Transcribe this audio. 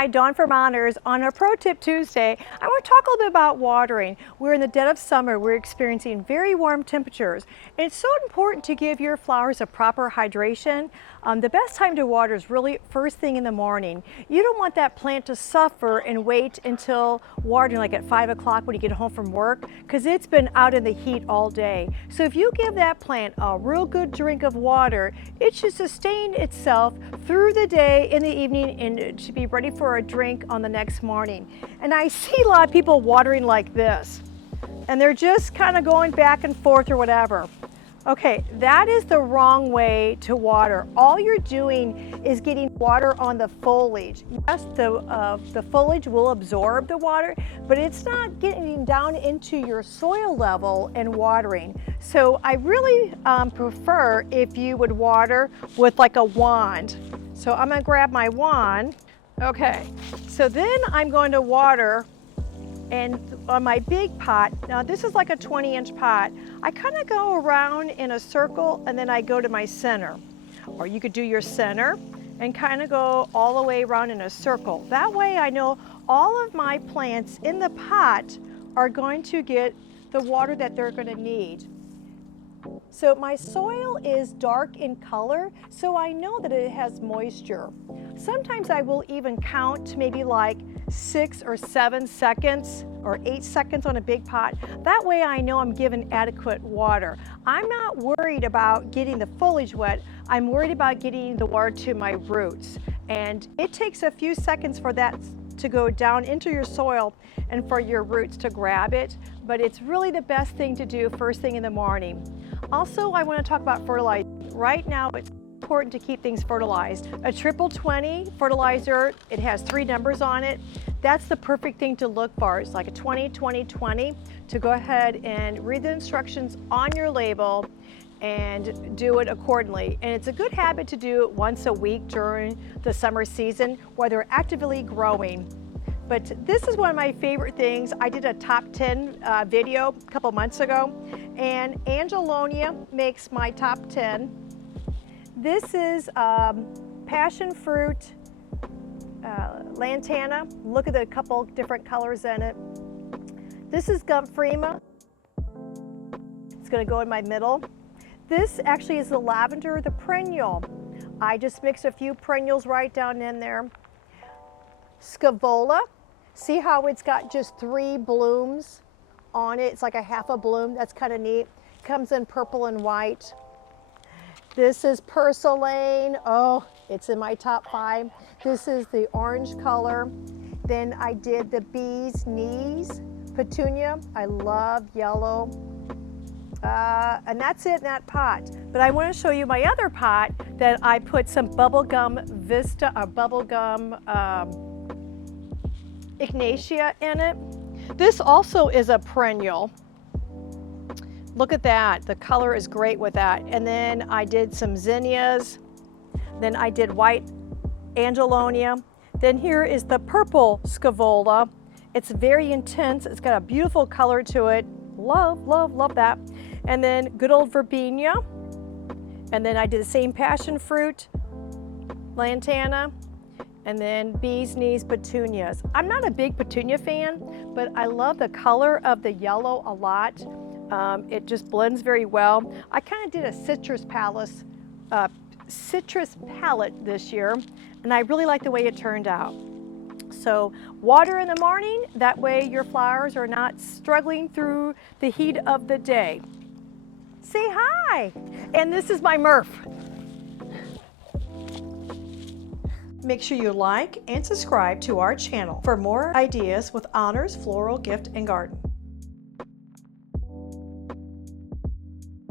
Hi, Dawn from Honors. On our Pro Tip Tuesday, I want to talk a little bit about watering. We're in the dead of summer. We're experiencing very warm temperatures. And it's so important to give your flowers a proper hydration. The best time to water is really first thing in the morning. You don't want that plant to suffer and wait until watering like at 5 o'clock when you get home from work, because it's been out in the heat all day. So if you give that plant a real good drink of water, it should sustain itself through the day, in the evening, and it should be ready for a drink on the next morning. And I see a lot of people watering like this, and they're just kind of going back and forth or whatever. Okay, that is the wrong way to water. All you're doing is getting water on the foliage. Yes, the foliage will absorb the water, but it's not getting down into your soil level and watering. So I really prefer if you would water with like a wand. So I'm gonna grab my wand. Okay, so then I'm going to water, and on my big pot, now this is like a 20-inch pot, I kind of go around in a circle and then I go to my center. Or you could do your center and kind of go all the way around in a circle. That way I know all of my plants in the pot are going to get the water that they're going to need. So my soil is dark in color, so I know that it has moisture. Sometimes I will even count maybe like 6 or 7 seconds or 8 seconds on a big pot. That way I know I'm giving adequate water. I'm not worried about getting the foliage wet. I'm worried about getting the water to my roots. And it takes a few seconds for that to go down into your soil and for your roots to grab it, but it's really the best thing to do first thing in the morning. Also, I want to talk about fertilizer. Right now, it's important to keep things fertilized. A triple 20 fertilizer, it has 3 numbers on it. That's the perfect thing to look for. It's like a 20-20-20 to go ahead and read the instructions on your label and do it accordingly. And it's a good habit to do it once a week during the summer season while they're actively growing. But this is one of my favorite things. I did a top 10 video a couple months ago, and Angelonia makes my top 10. This is passion fruit lantana. Look at the couple different colors in it. This is Gumphrema. It's going to go in my middle. This actually is the lavender, the perennial. I just mixed a few perennials right down in there. Scaevola. See how it's got just 3 blooms on it? It's like a half a bloom. That's kind of neat. Comes in purple and white. This is Purslane. Oh, it's in my top 5. This is the orange color. Then I did the bee's knees petunia. I love yellow. And that's it in that pot. But I want to show you my other pot that I put some bubblegum vista, or bubblegum Ignatia in it. This also is a perennial. Look at that, the color is great with that. And then I did some zinnias. Then I did white Angelonia. Then here is the purple Scaevola. It's very intense, it's got a beautiful color to it. Love, love, love that. And then good old verbena. And then I did the same passion fruit, lantana, and then bee's knees petunias. I'm not a big petunia fan, but I love the color of the yellow a lot. It just blends very well. I kind of did a citrus palette this year, and I really like the way it turned out. So water in the morning, that way your flowers are not struggling through the heat of the day. Say hi, and this is my Murph. Make sure you like and subscribe to our channel for more ideas with Honors Floral Gift and Garden.